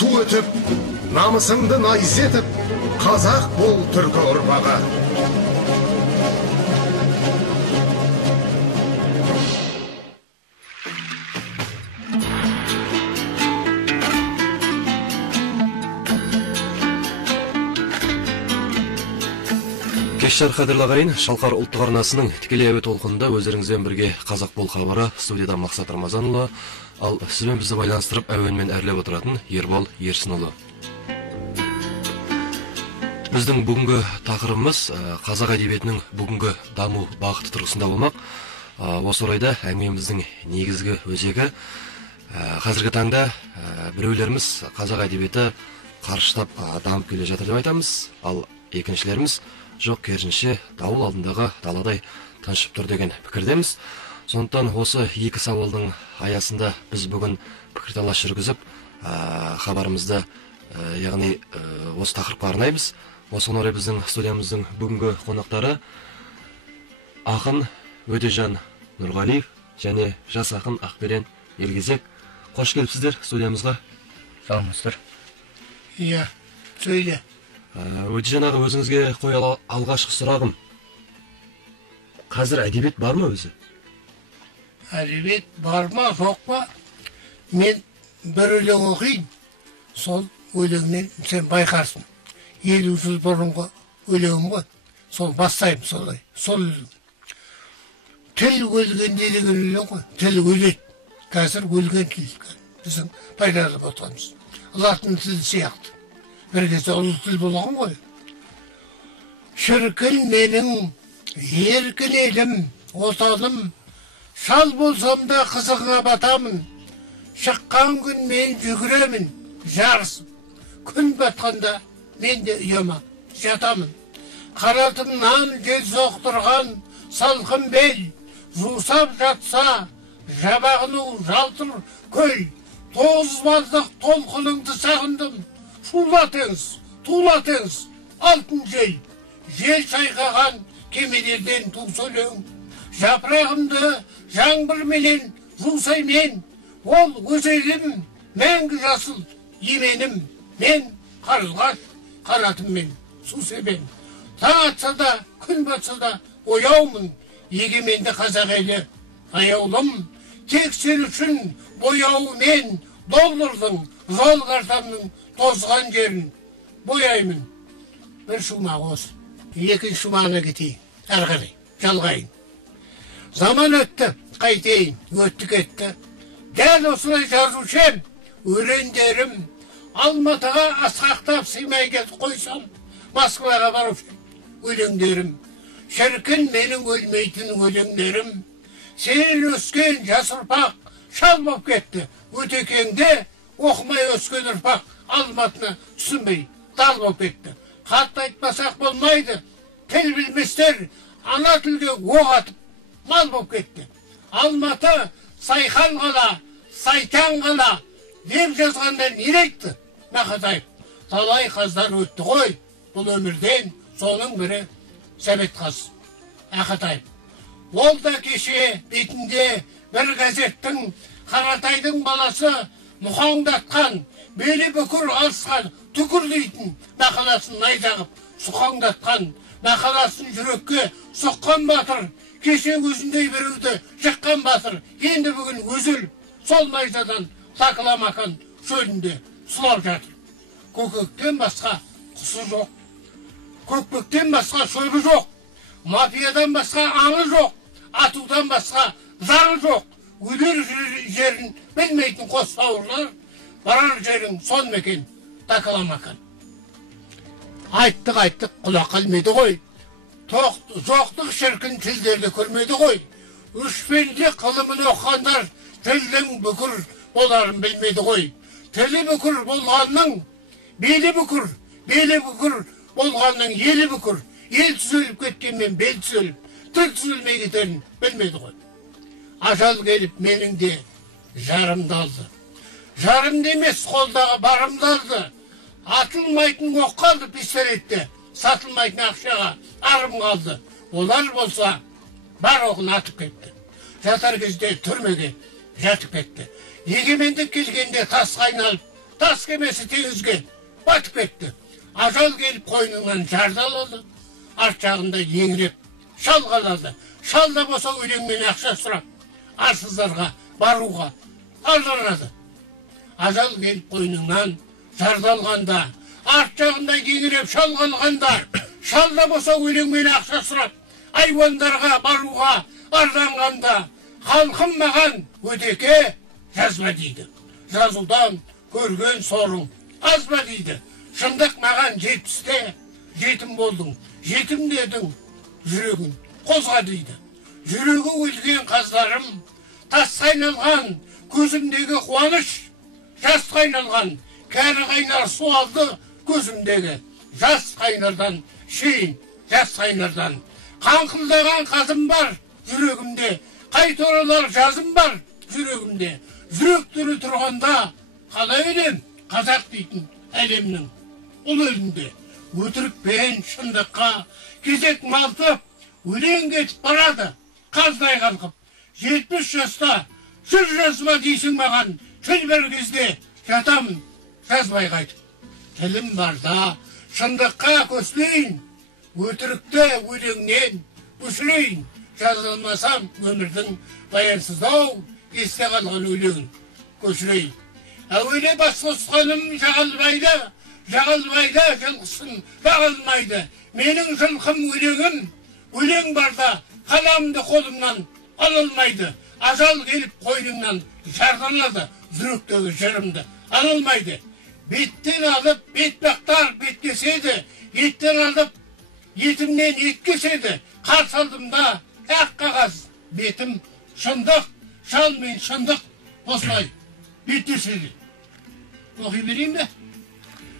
ту өтіп, намысыңды найыз етіп, қазақ бол түркі ұрпағы. Кештер қадірлі ағайын, Шалқар ұлттық арнасының тікелей әуе толқынында өздеріңізбен бірге қазақ бол хабары, студияда Мақсат Рамазанұлы, ал сізбен бізді байланыстырып әуенмен әрлеп отыратын Ербол Ерсінұлы. Біздің бүгінгі тақырыбымыз қазақ әдебиетінің бүгінгі даму бағыты тұрғысында болмақ. Осы орайда әңгімеміздің негізгі өзегі қазіргі таңда біреулеріміз қазақ әдебиеті қарыштап дамып келе жатыр деп айтамыз, ал екіншілеріміз жоқ, керісінше дауыл алдындағы даладай тыншып тұр деген пікірдеміз. Сондықтан осы екі сауалдың аясында біз бүгін пікірталас жүргізіп, хабарымызды, яғни осы тақырыпқа арнаймыз. Осыған орай біздің студиямыздың бүгінгі қонақтары ақын Өтежан Нұрғалиев және жас ақын Ақберен Елгезек. Қош келіпсіздер студиямызға. Саламатсыздар. Иә, сөйле. Өтежан аға, өзіңізге қоя алғашқы сұрағым. Қазір әдебиет бар ма өзі? Әдебиет бар ма, жоқ па? Мен бір өлең оқиын, сол өлеңнен сен байқарсың. 50 жыл бұрынғы өлеңім ғой, сол бастаймын солай. Сол тіл өлгенде деген өлең ғой, тіл өледі. Қазір өлген тіл біздің пайдаланып отырмыз. Латын тілі сияқты. Bir kese ұлы болған ғой. Шіркін менің, еркін елім, отаным, шал болсам да қызыңа батамын. Шыққан күн мен жүгіремін, жарысып. Күн батқанда мен де ұяма жатамын. Қаратымнан жел соқтырған салқын бел, жусап жатса, жабағыну жалтыр көл. 9 балдық толқыныңды сағындым. Тулатыңыз, алтын жел шайқаған кемелерден туса өлең. Жапырағымды жаңбыр менен жусаймен, ол өсерім, мәңгі жасыл еменім. Мен қарлығаш қанатыммен су себем. Таң атса да, күн батса да ояумын, егеменді қазақ елі аяулым. Тек сен үшін бояумен доллардың, жол картамның тозған жерін бояймын. Bir шумақ осы. Екінші шумағына кетейін. Әрі қарай, жалғайын. Zaman өтті, қайтейін, өтті кетті. Дәл осылай жазушем, өлеңдерім Алматыға асқақтап сыймай кетіп қойсам, Москваға барушем, өлеңдерім. Шіркін менің өлмейтін өлеңдерім. Сен өскен жас ұрпақ шал боп кетті. Өтекеңде оқымай өскен ұрпақ Алматыны түсінбей дал боп кетті. Қатты айтпасақ болмайды. Тіл білместер ана тілге оқ атып мал боп кетті. Алматы сайхан қала, сайтан қала деп жазғанда не айтты? Мақатаев, талай қаздар өтті ғой бұл өмірден, соның бірі Сәбет қаз. Ақатаев, ол да кеше бетінде бір газеттің Қаратайдың баласы мұхаңдатқан, белі бүкір алысқан, түкір дейтін мақаласын найзағып, сұқаңдатқан, мақаласын жүрекке соққан батыр, кеше өзіндей біреуді жыққан батыр, енді бүгін өзіл, сол найзадан тақыламақан шөлінде сұлап жатыр. Көкектен басқа құсы жоқ, көкпектен басқа шөбі жоқ, мафиядан басқа аңы жоқ, атудан басқа зары жоқ. Өлер жерін білмейтін қос сауырлар, барар жерін сон мекен, тақыламақан. Айттық, құлақ қалмеді ғой. Жоқтық шіркін тілдерді көрмеді ғой. Үшпенде қылымын оққандар тілдің бүкір боларын білмеді ғой. Тілі бүкір болғанның белі бүкір, белі бүкір болғанның елі бүкір. Ел түзеліп кеткенмен бел түзеліп, тіл түзелмей кетерін білмеді ғой. Ажал келіп менің де жарымды алды. Жарымды емес, қолдағы барымды алды. Атылмайтын оқ қалды пистолетте, сатылмайтын ақшаға арым қалды. Олар болса бар оғын атып кетті. Жатар кезде түрмеге жатып кетті. Егемендік келгенде тасқа айналып тас кемесі теңізге батып кетті. Ажал келіп қойнынан жарды алады, арт жағында еңіреп шал қалады. Шал да болса өлеңмен ақша сұрап, арсыздарға баруға алдырады. Ажал келіп қойнынан жарды алғанда, арт жағында еңіреп шал қалғанда, шал да болса өлеңмен ақша сұрап, айуандарға баруға арданғанда, халқым маған өтеке жазба дейді. Жазудан көрген сорың аз ба дейді. Шындық маған 70-те жетім болдың, жетім дедің, жүрегін қозға дейді. Жүрегі өлген қаздарым, тасқа айналған, көзімдегі қуаныш, жасқа айналған, кәрі қайнар су алды көзімдегі, жас қайнардан, шейін жас қайнардан. Қаңқылдаған қазым бар жүрегімде, қайта оралар жазым бар жүрегімде. Жүрек түрі тұрғанда, қалай өлем қазақ дейтін әлемнің ұл елінде. Өтірікпен шындыққа кезек малтып, өлең кетіп барады қаздай қалқып. 70 жаста жүр жазба дейсің маған, тіл бір кезде жатамын жазбай қайтып. Тілім барда шындыққа көсілейін, өтірікті өлеңнен өшірейін. Жазылмасам өмірдің баянсыздау есте қалған өлеңін көшірейін. Әуеле бас қосқаным жағалбайды, жағалбайды жылқысын бағалмайды. Менің жылқым өлеңім, өлең барда қаламды қолымнан алалмайды. Ажал келіп қойнымнан жарғанады, жүректегі жырымды алалмайды. Беттен алып бетбақтар беткеседі, еттен алып етімнен ет кеседі. Қарсы алдымда ақ қағаз бетім шындық, шал мен шындық осылай беттеседі. Оқи берейін бе?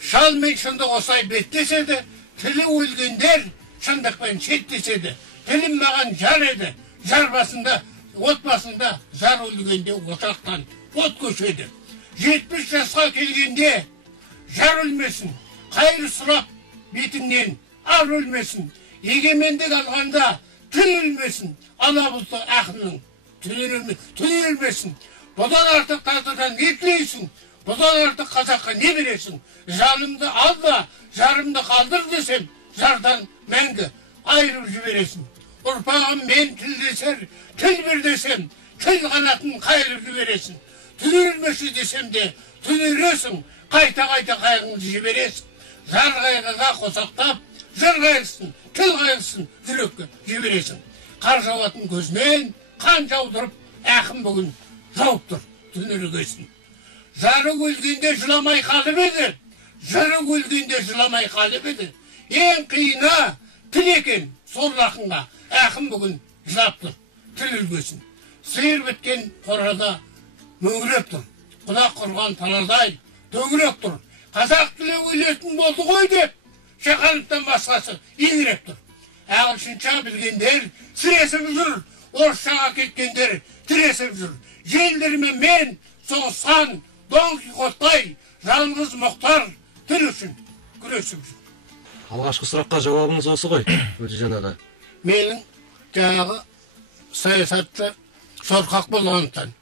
Шал мен шындық осылай беттеседі, тілі өлгендер шындықпен шеттеседі. Тілім маған жар еді, жар басында, от басында, жар өлгенде ошақтан от көшеді. 70 жасқа келгенде жар өлмесін, қайыр сұрап бетіңнен ар өлмесін. Егемендік алғанда тіл өлмесін, алабұлты ақынның тілі өлмесін. Бұдан артық тағдырдан не тілейсің, бұдан артық қазаққа не бересің? Жанымды алда, жарымды қалдыр десем, жардан мәңгі айырып жібересің. Ұрпағым мен тілдесер, тіл бір десем, тіл қанатын қайырып жібересің. Түнермеші десем де түнересің, қайта-қайта қайғыңды жібересің. Жар қайғыға қосақтап, жыр қайғысын, тіл қайғысын жүрекке жібересің. Қар жауатын көзінен қан жаудырып, ақын бүгін жауып тұр, түнерегесін. Жары өлгенде жыламай қалып еді, жыры өлгенде жыламай қалып еді. Ең қиына тіл екен, сол ақынға ақын бүгін жылап тұр, тіл өлгесін. Сиыр біткен қорада мөңіреп тұр, құлақ құрған танадай төгілек тұр. Қазақ тілі өлетін болды ғой деп, Шақановтан басқасы еңіреп тұр. Ағылшынша білгендер сіресіп жүр, орысшаға кеткендер тіресіп жүр. Желдермен мен соғысқан Дон Кихоттай, жалғыз Мұхтар тіл үшін күресіп жүр. Алғашқы сұраққа жауабыңыз осы ғой, Өтежан аға. Менің жаңағы саясатты сорқақ болғандықтан,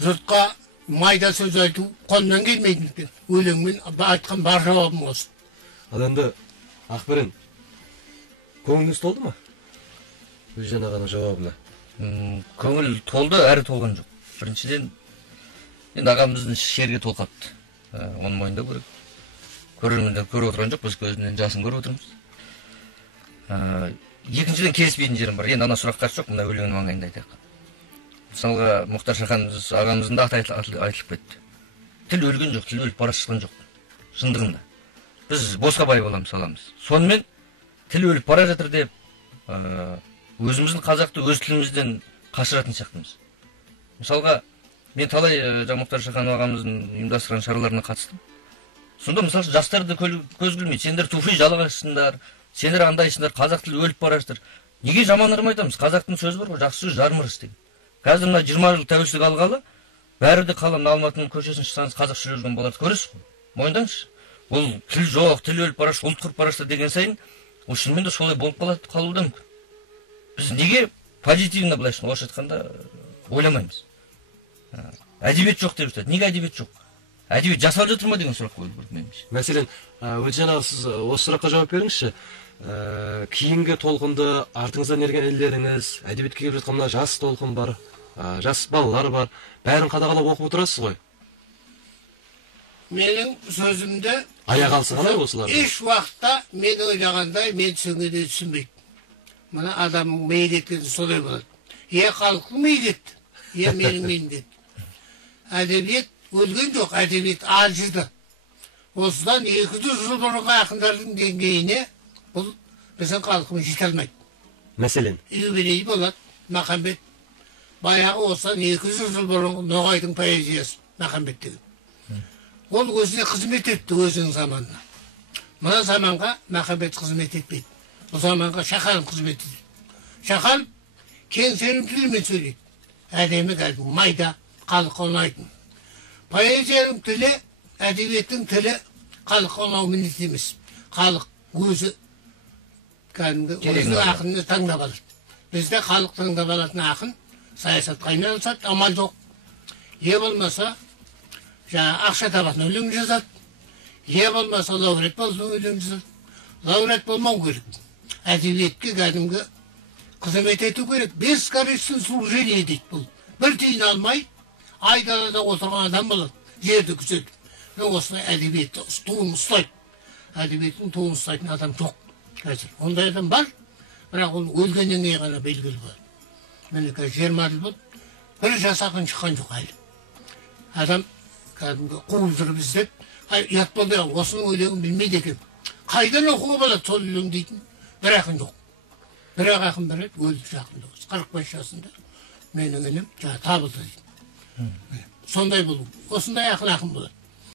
жұртқа майда сөз айту қолымнан келмейтіндіктен, өлеңмен айтқан бар жауабым осы. Ал енді Ақберен, көңіліңіз толды ма? Өтежан ағаның жауабына. Көңіл толды, әрі толған жоқ. Біріншіден, енді ағамыздың шерге толқапты. Оны мойындау керек. Көрермендер көріп отырған жоқ, біз көзінен жасын көріп отырмыз. Екіншіден келіспейтін жерім бар. Енді ана сұраққа жоқ, мына өлеңнің маңайында айтайық. Мысалға Мұхтар Шахан ағамыздың да аты айтылып кетті. Тіл өлген жоқ, тіл өліп бара шыққан жоқ. Шындығында. Біз босқа бай боламыз, саламыз. Сонымен тіл өліп бара жатыр деп, өзіміздің қазақты өз тілімізден қашыратын сияқтымыз. Мысалға, мен талай Мұхтар Шахан ағамыздың ұйымдастырған шараларына қатыстым. Сонда мысалы жастарды көз білмейді. Сендер туфи жалағашсыңдар, сендер андайсыңдар, қазақ тілі өліп бара жатыр. Неге жаман ырым айтамыз? Қазақтың сөзі бар ғой, жақсы сөз жармырыс деген. Қазір мына 20 жыл тәуелсіздік алғалы, бәрі де қаланы Алматының көшесін шықсаңыз қазақша жүрген балаларды көресіз ғой. Мойындаңызшы. Ол тіл жоқ, тіл өліп бара жатыр, ұлт құрып бара жатыр деген сайын, ол шынымен де солай болып қалуы да мүмкін. Біз неге позитивно былайша орысша айтқанда ойламаймыз? Әдебиет жоқ деп жатады. Неге әдебиет жоқ? әдебиет жасалып жатыр ма деген сұрақ қойылу керек меніңше. Мәселен, Өтежан аға, сіз осы сұраққа жауап беріңізші. Кейінгі толқынды артыңыздан ерген інілеріңіз, әдебиетке келіп жатқан мына жас толқын бар, жас балалар бар, бәрін қадағалап оқып отырасыз ғой. Менің сөзімді Аяқ алсы қалай осылар? еш уақытта мен ойлағандай мен түсінгенде түсінбейді. Мына адамның мейілі еткені солай болады. Е халықтың мейілі етті, е менің мейілім етті. Әдебиет өлген жоқ, әдебиет алжыды. Осыдан 200 жыл бұрынғы ақындардың деңгейіне бұл біздің халқымыз жете алмайды. Мәселен, Юбилей болады, Махамбет. Баяғы осыдан 200 жыл бұрынғы Ноғайдың поэзиясы, Махамбет деген. Ол өзіне қызмет етті өзінің заманына. Мына заманға Махамбет қызмет етпейді. Бұл заманға Шахалов қызмет етеді. Шахалов кең сенім тілімен сөйлейді. Әдемі кәдімгі майда, халыққа ұнайтын. Поэзияның тілі, әдебиеттің тілі халыққа ұнау міндет емес. Халық өзі кәдімгі өзінің ақынды таңдап алады. Бізде халық таңдап алатын ақын саясатқа айналысады, амал жоқ. Е болмаса ақша табатын өлең жазады. Е болмаса лауреат болсын өлең жазады. Лауреат болмау керек. Әдебиетке кәдімгі қызмет ету керек. Бескорыстный служение дейді бұл. Бір тиын алмай, айдалада отырған адам болады. Жерді күзетіп. Осылай әдебиетті туын ұстайды. Әдебиеттің туын ұстайтын адам жоқ. Қазір. Ондай адам бар, бірақ ол өлгеннен кейін ғана белгілі болады. Міне 20 жыл болды, бір жас ақын шыққан жоқ әлі. Адам кәдімгі қуып жүріп іздеп, ұят болды, осының өлеңін білмейді екен. Қайдан оқуға болады сол өлең дейтін, бір ақын жоқ. Бір ақын бар еді, өлді жақында. 45 жасында менің інім табылды дейді. Сондай болу. Осындай ақын болады.